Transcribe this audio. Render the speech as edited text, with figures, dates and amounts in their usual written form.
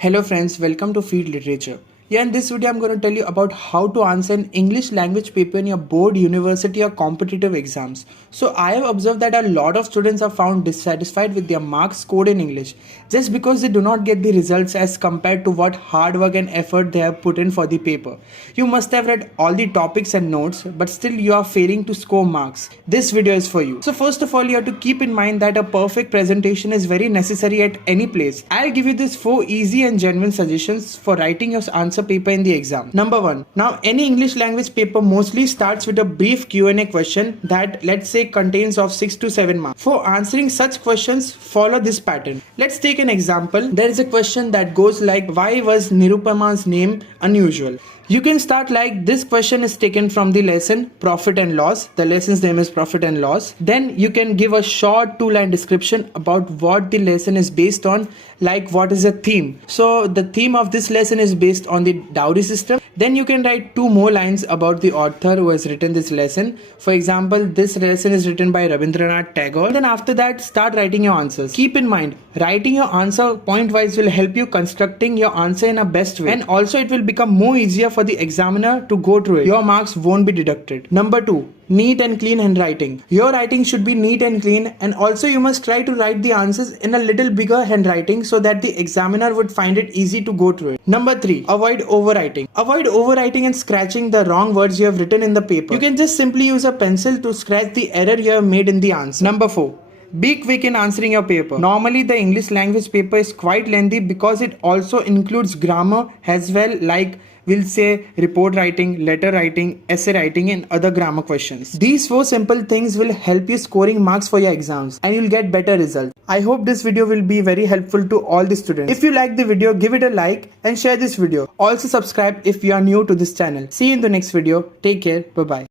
Hello friends, welcome to Field Literature. In this video I'm going to tell you about how to answer an English language paper in your board, university or competitive exams. So I have observed that a lot of students are found dissatisfied with their marks scored in English just because they do not get the results as compared to what hard work and effort they have put in for the paper. You must have read all the topics and notes, but still you are failing to score marks. This video is for you. So first of all, you have to keep in mind that a perfect presentation is very necessary at any place. I'll give you these 4 easy and genuine suggestions for writing your answer paper in the exam. Number 1. Now any English language paper mostly starts with a brief Q&A question that, let's say, contains of 6 to 7 marks. For answering such questions, follow this pattern. Let's take an example. There is a question that goes like, why was Nirupama's name unusual? You can start like, this question is taken from the lesson Profit and Loss. The lesson's name is Profit and Loss. Then you can give a short 2-line description about what the lesson is based on, like what is the theme. So the theme of this lesson is based on the dowry system. Then you can write 2 more lines about the author who has written this lesson. For example, this lesson is written by Rabindranath Tagore. Then after that, start writing your answers. Keep in mind, writing your answer point wise will help you constructing your answer in a best way, and also it will become more easier for the examiner to go through it. Your marks won't be deducted. Number 2. Neat and clean handwriting. Your writing should be neat and clean, and also you must try to write the answers in a little bigger handwriting so that the examiner would find it easy to go through it. Number 3. Avoid overwriting. Avoid overwriting and scratching the wrong words you have written in the paper. You can just simply use a pencil to scratch the error you have made in the answer. Number 4. Be quick in answering your paper. Normally the English language paper is quite lengthy because it also includes grammar as well, like we'll say report writing, letter writing, essay writing and other grammar questions. These 4 simple things will help you scoring marks for your exams and you'll get better results. I hope this video will be very helpful to all the students. If you like the video, give it a like and share this video. Also subscribe if you are new to this channel. See you in the next video. Take care. Bye bye.